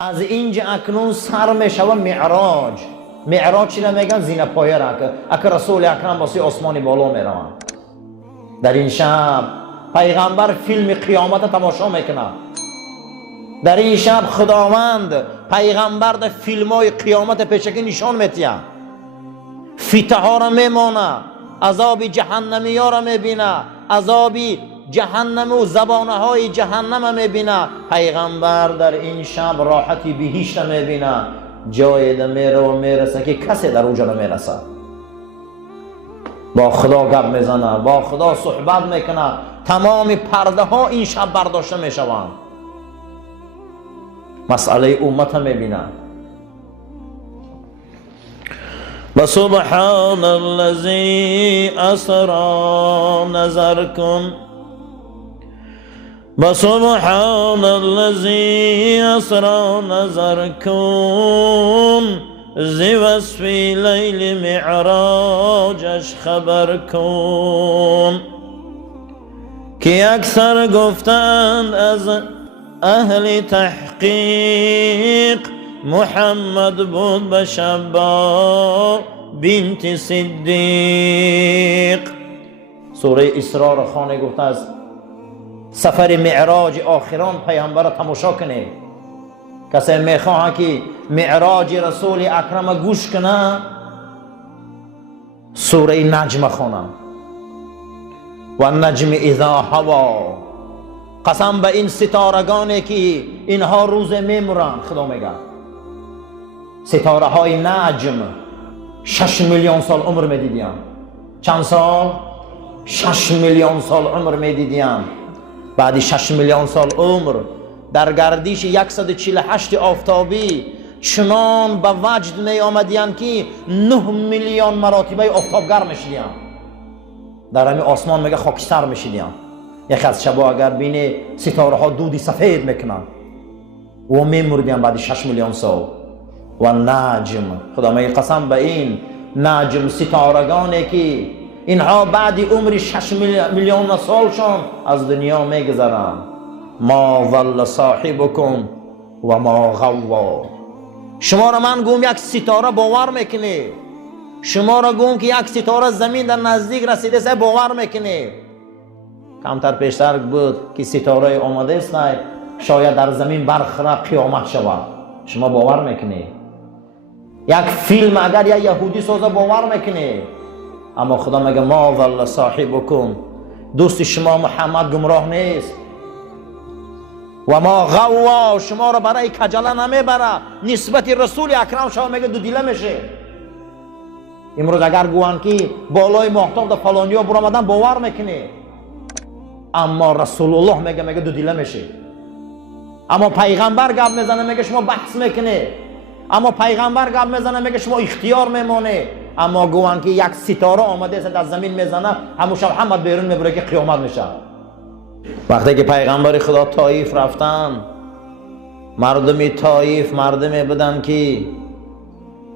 از اینجا اکنون سر میشوه معراج. معراج چی میگن؟ زینه پایه را که رسول اکرم واسه آسمانی بالا میروند. در این شب پیغمبر فیلم قیامت تماشا میکنه. در این شب خداوند پیغمبر در فیلم های قیامت پیشکی نشان میتیه. فتنه ها را میمانه، عذاب جهنمی ها را میبینه، عذاب جهنم و زبانه های جهنم میبینه. پیغمبر در این شب راحتی بهشت میبینه. جای ده میره و میرسه که کسی در اونجا نمیرسه. با خدا گپ میزنه، با خدا صحبت میکنه. تمام پرده ها این شب برداشته میشوند. مسئله امت میبینه. بسبحان الذي اسرى نظر کن، بسبحان الذي اسرى نظر کن، ذی وصف لیل معراجش خبر کن. که اکثر گفتند از اهل تحقیق، محمد بود به شبا بنت صدیق. سوره اسراء را خانه گفته از سفر معراج آخران پیامبر را تماشا کنه. کسی میخواه که معراج رسول اکرم گوش کنه، سوره نجم خونه. و نجم اذا هوا، قسم به این ستارگانی که اینها روز میمورند. خدا میگه ستاره های نجم 6 میلیون سال عمر میدیدیم. چند سال؟ 6 میلیون سال عمر میدیدیم. بعد 6 میلیون سال عمر در گردش 148 آفتابی چنان به وجد می آمدیم که 9 میلیون مراتبه آفتاب گرم میشدیم. در همین آسمان میگه خاکستر میشدیم. یک از شبا اگر بین ستاره ها دودی سفید میکنن و میمردیم بعد 6 میلیون سال. و نجم، خدا میگه قسم به این نجم ستارگانی که اینها بعد عمر 6 میلیون سالشان از دنیا میگذرند. ما ضل صاحبکم و ما غوا. شما را من گویم یک ستاره باور میکنی، شما را گویم که یک ستاره زمین در نزدیک رسیده است باور میکنی. کمتر پیشتر بود که ستاره آمده است شاید در زمین برخره قیامت شود. شما باور میکنی؟ یک فیلم اگر یا یهودی سازه باور میکنی؟ اما خدا میگه ما ضل صاحبکم، دوست شما محمد گمراه نیست. و ما غوا، شما را برای کجله نمیبره. نسبت رسول اکرم شما میگه دو دیله میشه. امروز اگر گوان که بالای ماهتاب در فلانیا برآمدن باور میکنی، اما رسول الله میگه دو دیله میشه. اما پیغمبر گپ میزنه میگه شما بحث میکنی، اما پیغمبر گپ میزنه میگه شما اختیار میمونی. اما گوان که یک ستاره آمده است از زمین میزنه همون شب محمد بیرون میبره که قیامت میشه. وقتی که پیغمبر خدا طایف رفتن، مردم طایف مردمی بودن که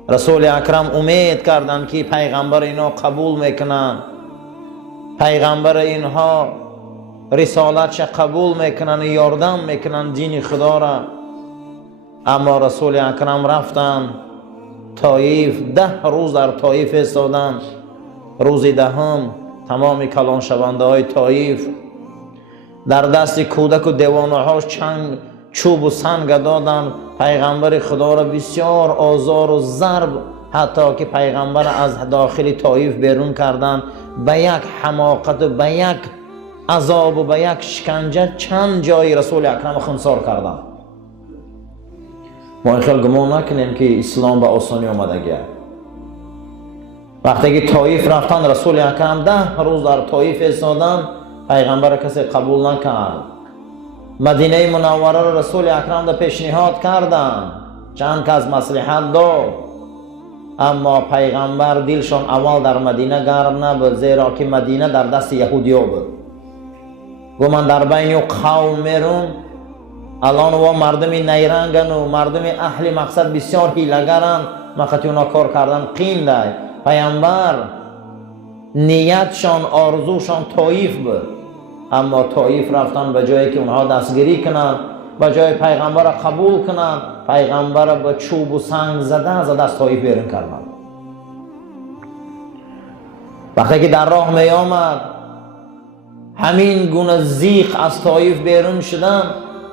رسول اکرم امید کردن که پیغمبر اینا قبول میکنن، پیغمبر اینها رسالتش قبول میکنن، یاردم میکنن دین خدا را. اما رسول اکرم رفتن طایف، 10 روز در طایف ایستادن. روز 10 تمام کلان شونده های طایف در دست کودک و دیوانه هاش چنگ چوب و سنگ دادن. پیغمبر خدا را بسیار آزار و ضرب، حتی که پیغمبر از داخل طایف بیرون کردن. به یک حماقت و به یک عذاب و به یک شکنجه چند جای رسول اکرم خنثار کردن. ما خیلی گمان نکنیم که اسلام به آسانی آمدگیه. وقتی که طایف رفتن رسول اکرم 10 روز در طایف ایستادن، پیغمبر کسی قبول نکرد. مدینه منوره را رسول اکرم دا پیشنهاد کردن، چند کس مصلحت داد، اما پیغمبر دلشان اول در مدینه گرم نبود، زیرا که مدینه در دست یهودیا بود. گو من در بین قوم میرم، الان و مردم نیرنگن و مردم اهل مقصد بسیار حیله‌گرن، وقتی اونا کار کردن قینده. پیغمبر نیتشان آرزوشان طایف بود، اما طایف رفتن به جایی که اونها دستگیری کنن. به جای پیغمبر را قبول کنند، پیغمبر را به چوب و سنگ زده از طایف بیرون کردند. وقتی که در راه می آمد همین گونه زیق از طایف بیرون شدن،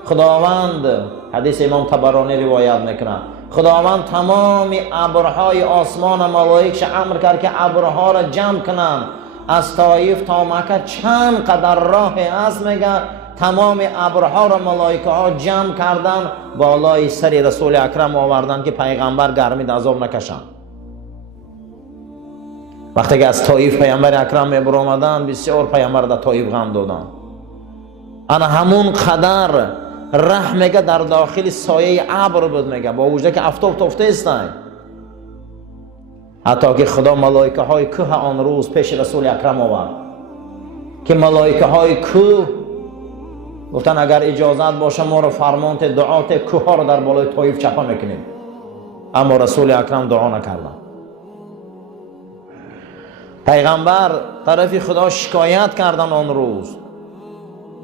خداوند، حدیث امام طبرانی روایت میکنه، خداوند تمام ابرهای آسمان و ملائکش امر کرد که ابرها را جمع کنند از طایف تا مکه چند قدر راه است. میگه تمام ابرها را ملائکه ها جمع کردن بالای سر رسول اکرم آوردن که پیغمبر گرمی عذاب نکشند. وقتی که از طایف پیامبر اکرم میبر آمدن، بسیار پیامبر در طایف غم دادن. انا همون قدر رحم میگه در داخل سایه ابر بود، میگه با وجود که آفتاب تافته استن، حتی که خدا ملائکه های کوه آن روز پیش رسول اکرم آورد که ملائکه های کوه گفتن اگر اجازت باشه ما رو فرمانت دعات کوه ها رو در بالای طایف چپا میکنیم، اما رسول اکرم دعا نکردن. پیغمبر طرف خدا شکایت کردن، آن روز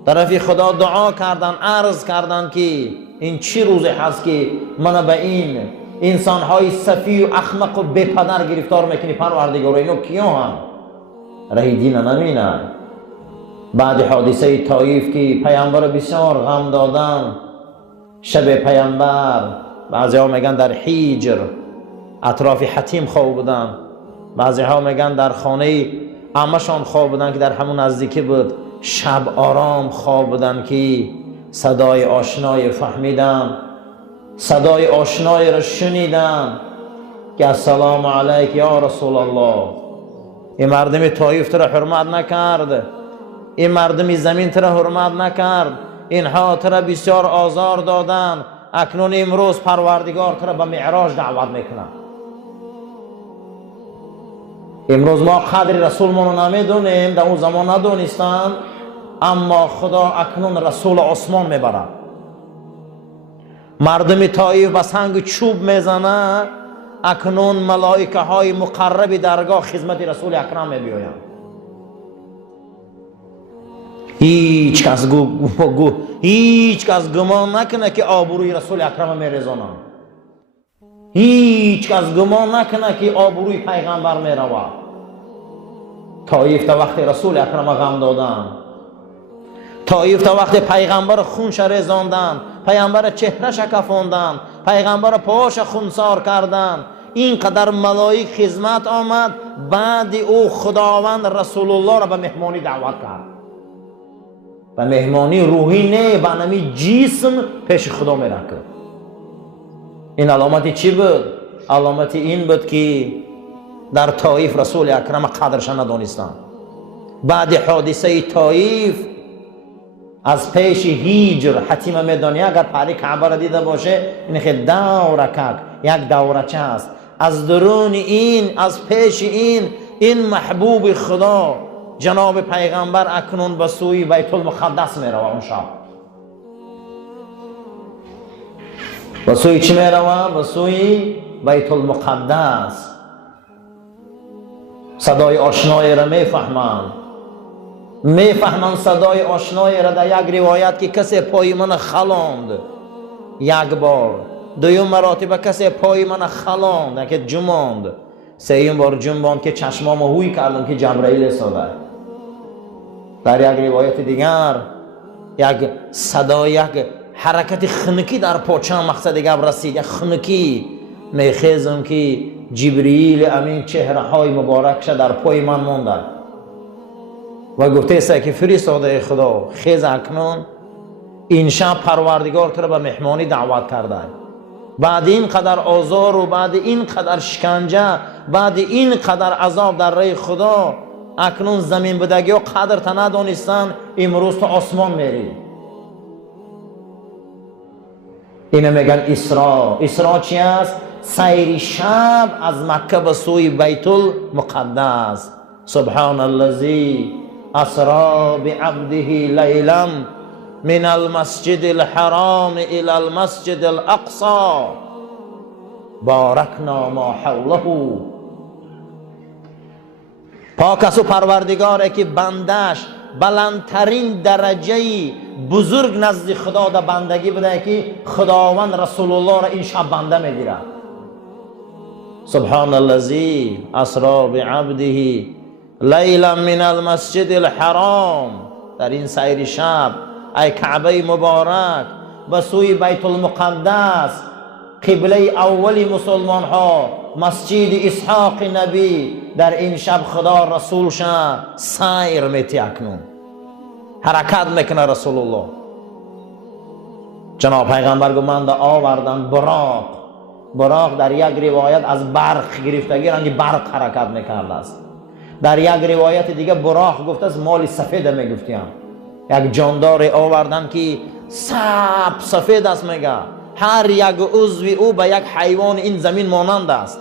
طرف خدا دعا کردن، عرض کردن که این چی روزی هست که من به این انسانهای صفی و احمق و بپدر گرفتار میکنی پروردگار؟ اینو کیا هم راه دین نمینن؟ بعد حادثه طایف که پیامبر بسیار غم دادن، شب پیامبر بعضی ها میگن در حجر اطراف حتیم خواب بودن، بعضی ها میگن در خانه عمشان خواب بودن که در همون نزدیکی بود. شب آرام خواب بودن که صدای آشنای فهمیدن، صدای آشنای را شنیدن که السلام علیک یا رسول الله. این مردم طایف تو را حرمت نکرد، این مردم زمین تو را حرمت نکرد، اینها تو را بسیار آزار دادن، اکنون امروز پروردگار تو را به معراج دعوت میکنه. امروز ما قدر رسولمون رو نمیدونیم، در اون زمان ندونستن، اما خدا اکنون رسول عثمان میبره. مردم طایف به سنگ چوب میزنه، اکنون ملائکه های مقرب درگاه خدمت رسول اکرم میبیاین. هیچ کس گمان نکنه که آبروی رسول اکرم میریزانن، هیچ کس گمان نکنه که آبروی پیغمبر میروه. طایف تا وقت رسول اکرم غم دادن، طایف تا وقت پیغمبر خونش ریزاندن، پیغمبر چهرش کفاندن، پیغمبر پاش خونسار کردن، اینقدر ملائک خدمت آمد. بعد او خداوند رسول الله را به مهمانی دعوت کرد، به مهمانی روحی نه، به نمی جسم پیش خدا میرکد. این علامتی چی بود؟ علامتی این بود که در طایف رسول اکرم قدرش ندانستن. بعد حادثه طایف از پیش هیجر حتیم میدانی، اگر پهلی کعبه را دیده باشه این خیلی دورکک یک دورچه است، از درون این، از پیش این محبوب خدا جناب پیغمبر اکنون به سوی بیت المقدس میروه. اون شب به سوی چی میروه؟ به سوی بیت المقدس. صدای آشنایی را میفهمند صدای آشنایی را. در یک روایت که کسی پای من خلاند یک بار، دویم مراتبه کسی پای من خلاند که جماند، سوم بار جنباند که چشمام هوی کردم که جبرائیل ساده. در یک روایت دیگر یک صدا، یک حرکت خنکی در پاچم مقصد دیگر رسید، یک خنکی میخیزم که جبرئیل امین چهره های مبارکش در پای من ماندن و گفته است که فرستاده خدا خیز اکنون این شب پروردگار تو را به مهمانی دعوت کرده. بعد این قدر آزار و بعد این قدر شکنجه، بعد این قدر عذاب در راه خدا، اکنون زمین بدگی و قدر تا ندانستن، امروز تو آسمان میری. اینو میگن اسرا. اسرا چی است؟ سیر شب از مکه به سوی بیت المقدس. سبحان الذی اسرا بعبده لیلا من المسجد الحرام الى المسجد الاقصى بارکنا ما حوله. پاک است و پروردگاره که بندش بلندترین درجه بزرگ نزد خدا در بندگی بده که خداوند رسول الله را این شب بنده میگیره. سبحان الذی اسری بعبده لیلا من المسجد الحرام. در این سیر شب ای کعبه مبارک به سوی بیت المقدس، قبله اولی مسلمان ها، مسجد اسحاق نبی، در این شب خدا رسولش سیر میتی، اکنون حرکت میکنه رسول الله. جناب پیغمبر گومند آوردن براق در یک روایت از برق گرفتگی، رنگ برق حرکت میکرده است. در یک روایت دیگه براق گفته است مال سفید میگفتیم. یک جاندار آوردن که سفید است، میگه هر یک عضو او به یک حیوان این زمین مانند است.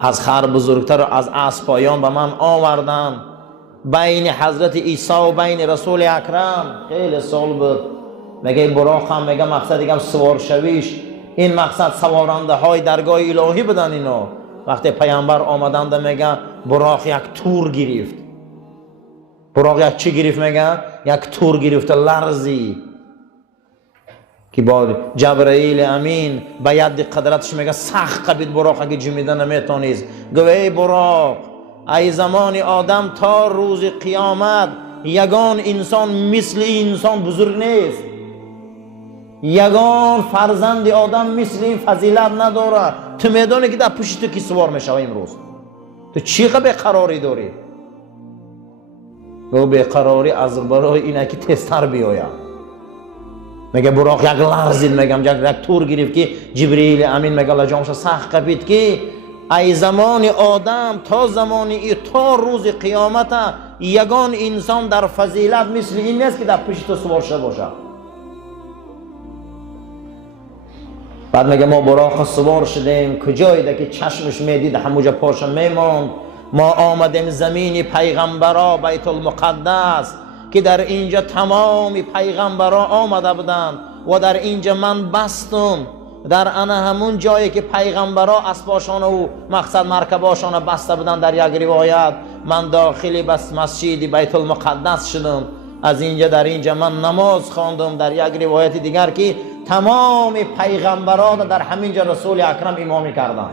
از خر بزرگتر و از اسب پایان به من آوردن. بین حضرت عیسی و بین رسول اکرم خیلی سال بود. میگه براق هم میگه مقصد دیگه سوار شویش، این مقصد سوارنده های درگاه الهی بدن. اینو وقتی پیامبر آمدند میگه براق یک تور گرفت. براق یک چی گرفت؟ میگه یک تور گرفت، لرزی که با جبرائیل امین به ید قدرتش میگه سخت قبید براق که جمیده نمیتونیست. گوه ای براق، ای زمان آدم تا روز قیامت یگان انسان مثل این انسان بزرگ نیست. یگان فرزند آدم مثل این فضیلت نداره. تو میدانی که در پشت تو کی سوار میشه امروز؟ تو چقدر بیقراری داری؟ و بیقراری از برای اینه که تستر بیاید. میگه براق یک لرزید، میگم یک تور گرفت که جبرئیل امین میگه لجامش سخت قبید که ای زمان آدم تا زمانی تا روز قیامت یگان انسان در فضیلت مثل این نیست که در پشت تو سوار شده باشه. بعد میگه ما براق سوار شدیم، کجایی ده که چشمش میدید همونجا پاشم میماند. ما آمدیم زمین پیغمبرا بیت المقدس که در اینجا تمام پیغمبرا آمده بودند و در اینجا من بستم. در انا همون جایی که پیغمبرا اسباشان و مقصد مرکباشان بسته بودند، در یک روایت من داخلی بس مسجد بیت المقدس شدم. از اینجا در اینجا من نماز خواندم. در یک روایت دیگر که تمام پیغمبران در همینجا رسول اکرم امامی کردند.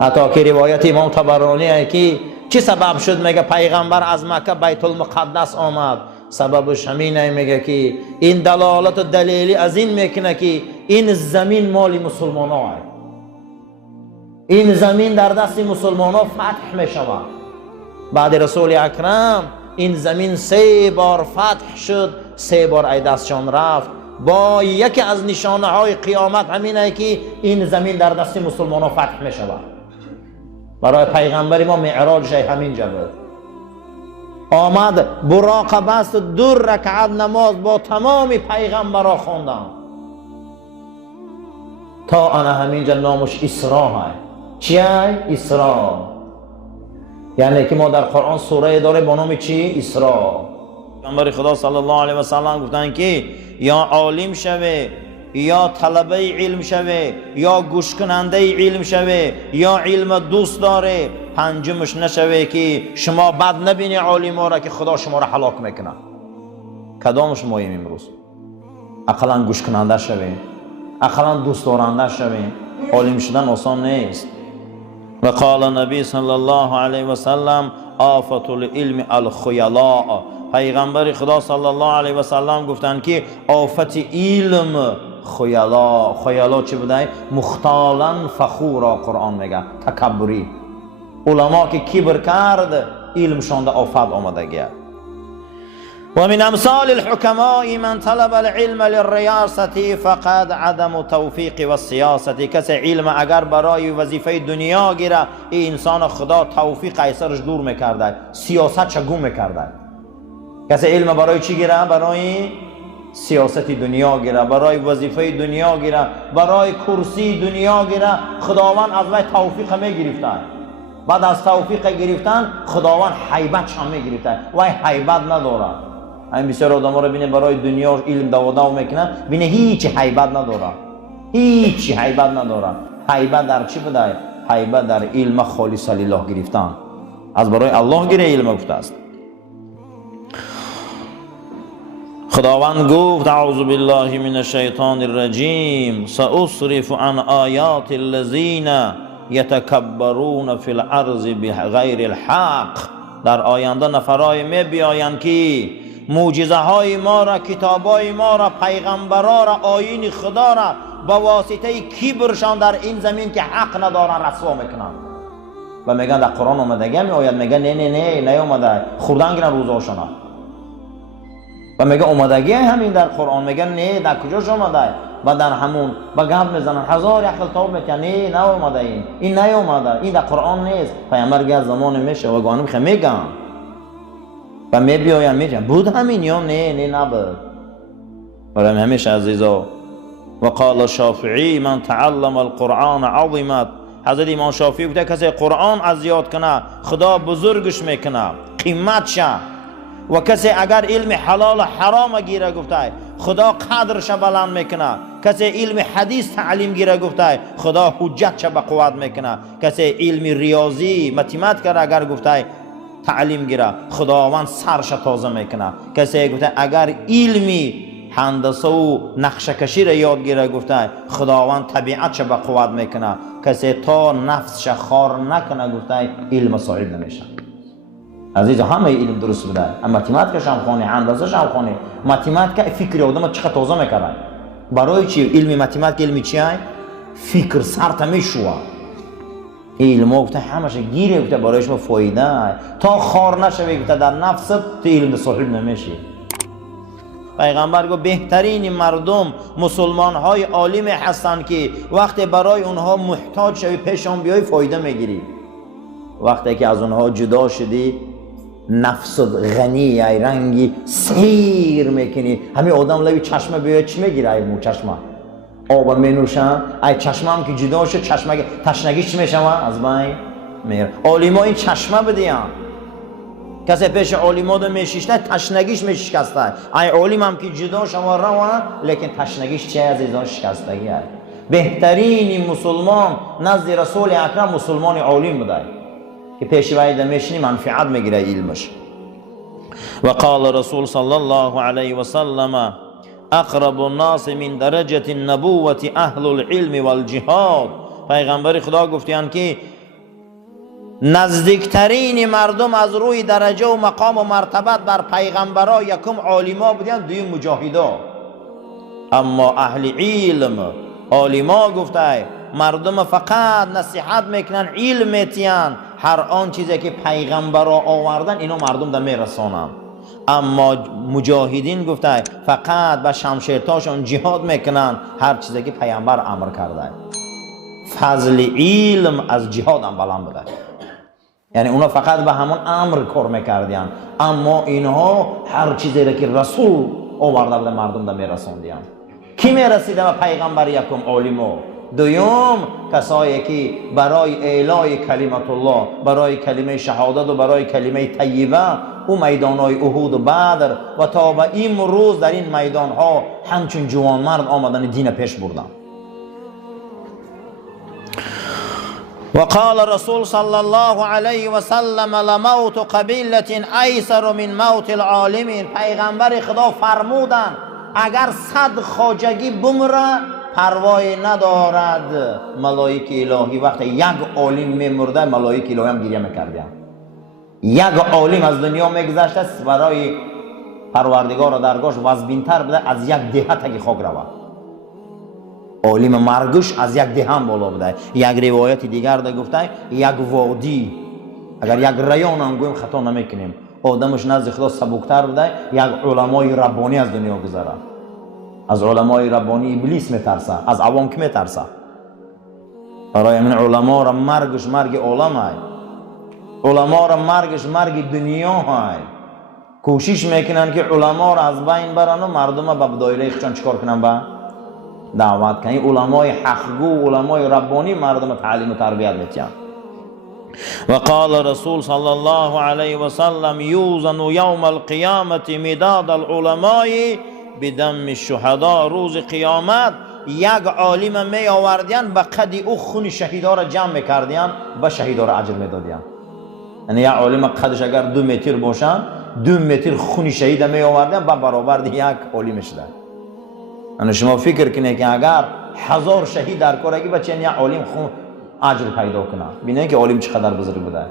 حتی که روایت امام طبرانی که چی سبب شد؟ میگه پیغمبر از مکه بیت المقدس آمد. سببش همینه، میگه که این دلالت و دلیلی از این میکنه که این زمین مال مسلمان ها است. این زمین در دست مسلمان ها فتح میشود. بعد رسول اکرم این زمین 3 بار فتح شد، 3 بار ای دستشان رفت. با یکی از نشانه های قیامت همینه که این زمین در دست مسلمان ها فتح میشود. برای پیغمبر ما معراج همینجا بود. آمد براق بست 2 رکعت نماز با تمام پیغمبرها خوندن تا انا همینجا نامش اسراء هست. چیه؟ اسراء. یعنی که ما در قرآن سوره داره با نام چی؟ اسراء. پیغمبر خدا صلی الله علیه و سلم گفتن که یا عالم شوه، یا طلبه علم شوه، یا گوش کننده علم شوه، یا علم دوست داره. پنجمش نشوه که شما بد نبینی عالم را که خدا شما را هلاک میکنه. کدامش مهم امروز؟ اقلا گوش کننده شوه، اقلا دوست دارنده شوه. عالم شدن آسان نیست. و قال نبی صلی الله علیه و سلم آفت العلم الخیلاء. پیغمبر خدا صلی الله علیه و سلم گفتن که آفت علم خیلا. خیلا چی بوده؟ مختالا فخورا. قرآن میگه تکبری. علما که کبر کرد علمشان در آفت آمده گیه. و من امثال الحکماء من طلب العلم للریاست فقد عدم توفیق و سیاست. کسی علم اگر برای وظیفه دنیا گیره، این انسان خدا توفیق ایسرش دور میکرده، سیاست چگون میکرده. کسی علم برای چی گیره؟ برای سیاست دنیا گیره، برای وظیفه دنیا گیره، برای کرسی دنیا گیره. خداوند از وی توفیق میگرفته. بعد از توفیق گرفتن خداوند حیبت هم میگرفته. وی حیبت نداره. این بسیار آدم ها رو بینه برای دنیا علم دو میکنه، بینه هیچ حیبت نداره. هیچ حیبت نداره. حیبت در چی بوده؟ حیبت در علم خالص لله گرفتن. از برای الله گیره علم گفته است. خداوند گفت اعوذ بالله من الشیطان الرجیم سأصرف عن آیات الذین یتکبرون فی الارض بغیر الحق. در آینده نفرای می بیایند که معجزه های ما را، کتاب های ما را، پیغمبرا را، آیین خدا را با واسطه کبرشان در این زمین که حق ندارن رسوا میکنند و میگن در قرآن اومده می آید، میگن نه نه نه نیومده، خوردن گیرن روزاشون و میگه اومدگی همین در قرآن، میگن نه در کجاش اومده و در همون با گپ میزنن، هزار عقل تاب میکنن نه اومده، این نیومده، این در قرآن نیست. پیامبر گه زمان میشه و گانم خیلی میگن و میبیاین میگن بود همین یا نه نبود. برای همیشه عزیزا و قال الشافعی من تعلم القرآن عظمت. حضرت امام شافعی گفته کسی قرآن از یاد کنه خدا بزرگش میکنه، قیمت شه. و کسی اگر علم حلال و حرام گیره گفته خدا قدرش بلند میکنه. کسی علم حدیث تعلیم گیره گفته خدا حجتش به قوت میکنه. کسی علم ریاضی متیماتیک اگر گفته تعلیم گیره خداوند سرش تازه میکنه. کسی گفته اگر علمی هندسه و نقشه کشی را یاد گیره گفته خداوند طبیعتش به قوت میکنه. کسی تا نفسش خار نکنه گفته علم صاحب نمیشه. عزیز همه علم درست بوده، متیماتیکش هم خونه، هندسه‌ش هم خونه. متیماتیک فکر آدم چقدر تازه میکنه. برای چی علم متیماتیک علمی چیه؟ فکر سرت میشوه. علم گفته همش گیره گفته برایش ما فایده تا خار نشوی گفته در نفست تو علم صاحب نمیشی. پیغمبر گفت بهترین مردم مسلمان های عالم هستند که وقتی برای اونها محتاج شوی پیشان بیای فایده میگیری. وقتی که از اونها جدا شدی نفست غنی ای رنگی سیر میکنی. همین آدم لوی چشمه بیاید چی میگیره؟ ای مو چشمه آب مینوشن، ای چشمه هم که جدا شد چشمه تشنگیش چی میشه؟ از بین میره. عالما این چشمه بدین. کسی پیش عالما دو میشیشته تشنگیش میشکسته. ای عالم هم که جدا شما روان لیکن تشنگیش چه عزیزان؟ شکستگی هست. بهترین مسلمان نزد رسول اکرم مسلمان عالم بوده که پیشوای دمیشنی منفعت میگیره علمش. و قال رسول صلی الله علیه و سلم اقرب الناس من درجه النبوة اهل العلم والجهاد. پیغمبر خدا گفتیان که نزدیکترین مردم از روی درجه و مقام و مرتبت بر پیغمبرا یکم عالما بودن، دویم مجاهدا. اما اهل علم عالما گفته مردم فقط نصیحت میکنن، علم میتین، هر آن چیزی که پیغمبرا آوردن اینو مردم در میرسانن. اما مجاهدین گفته فقط به شمشیرتاشون جهاد میکنن، هر چیزی که پیغمبر امر کرده. فضل علم از جهاد هم بلند بوده. یعنی اونا فقط به همون امر کار میکردن، اما اینها هر چیزی را که رسول آورده بود مردم در میرساندن. کی میرسیده به پیغمبر؟ یکم عالما، دوم کسایی که برای اعلای کلمت الله، برای کلمه شهادت و برای کلمه طیبه او میدانهای احد و بدر و تا به این روز در این میدان ها همچون جوان مرد آمدن دین پیش بردن. و قال رسول صلی الله علیه و سلم لموت قبیلة ایسر من موت العالمین. پیغمبر خدا فرمودن اگر 100 خواجگی بمره پروای ندارد ملائک الهی. وقتی یک عالم میمرده ملائک الهی هم گریه میکردن. یک عالم از دنیا میگذشته برای پروردگار و درگاهش وزبینتر بوده از یک دهه تگی خاک رود. عالم مرگش از یک دهه هم بالا بوده. یک روایت دیگر ده گفته یک وادی، اگر یک ریان هم گویم خطا نمیکنیم، آدمش نزد خدا سبکتر بوده. یک علمای ربانی از دنیا گذره. از علمای ربانی ابلیس میترسه، از عوام که میترسه. برای من علما را مرگش مرگ عالم های، علما را مرگش مرگ دنیا های. کوشش میکنن که علما را از بین برن و مردم به دایره خودشان چیکار کنن؟ با دعوت کنن. علمای حقگو، علمای ربانی مردم تعلیم و تربیت میتین. و قال رسول صلی الله علیه و سلم یوزن یوم القیامت مداد العلماء بدم الشهداء. روز قیامت یک عالم می آوردین به قد او خون شهیدا را جمع میکردین، به شهیدا را اجر میدادین. یعنی یک عالم قدش اگر 2 متر باشن 2 متر خونی شهید می آوردن با برآورد یک عالم شده. انا شما فکر کنید که اگر 1000 شهید در کارگی بچه یک عالم خون اجر پیدا کنه. ببینید که عالم چقدر بزرگ بوده.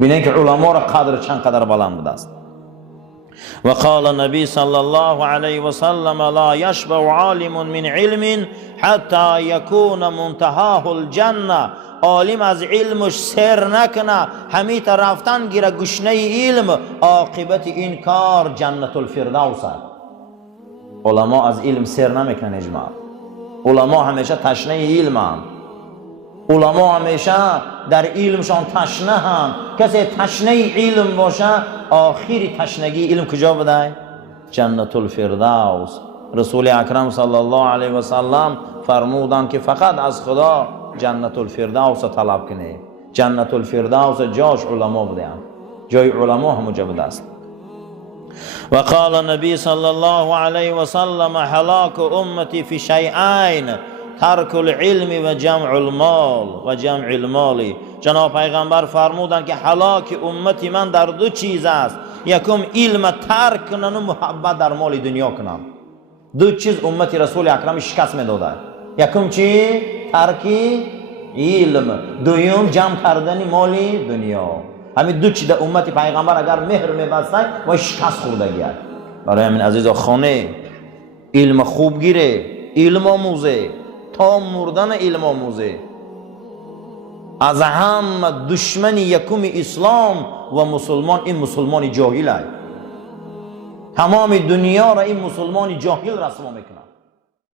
ببینید که علما را قدر چند قدر بلند بوده است. وقال النبي صلى الله عليه وسلم لا يشبع عالم من علم حتى يكون منتهاه الجنة. عالم از علمش سر نکنه، همین رفتن گیره گشنه علم، عاقبت این کار جنت الفردوس است. علما از علم سر نمیکنن اجماع. علما همیشه تشنه علم هم. علما همیشه در علمشان تشنه هم. کسی تشنه علم باشه آخری تشنگی علم کجا بده؟ جنت الفردوس. رسول اکرم صلی الله علیه و سلم فرمودند که فقط از خدا جنت الفردوس طلب کنه. جنت الفردوس جاش علما بودند، جای علما همونجا بوده است. و قال النبی صلی الله علیه و سلم هلاك امتی فی شیئین ترک العلم و جمع المال و جمع المال. جناب پیغمبر فرمودند که هلاک امتی من در 2 چیز است. یکم علم ترک کنن و محبت در مال دنیا کنن. 2 چیز امتی رسول اکرم شکست میداده. یکم چی؟ ترکی علم، دوم جمع کردن مال دنیا. همین 2 چیز امتی پیغمبر اگر مهر میبستن و شکست خوردگی است. برای همین عزیزا خانه علم خوب گیره، علم آموزه تا مردن علم آموزه. از هم دشمن یکم اسلام و مسلمان این مسلمان جاهل است. تمام دنیا را این مسلمان جاهل رسوا میکنه.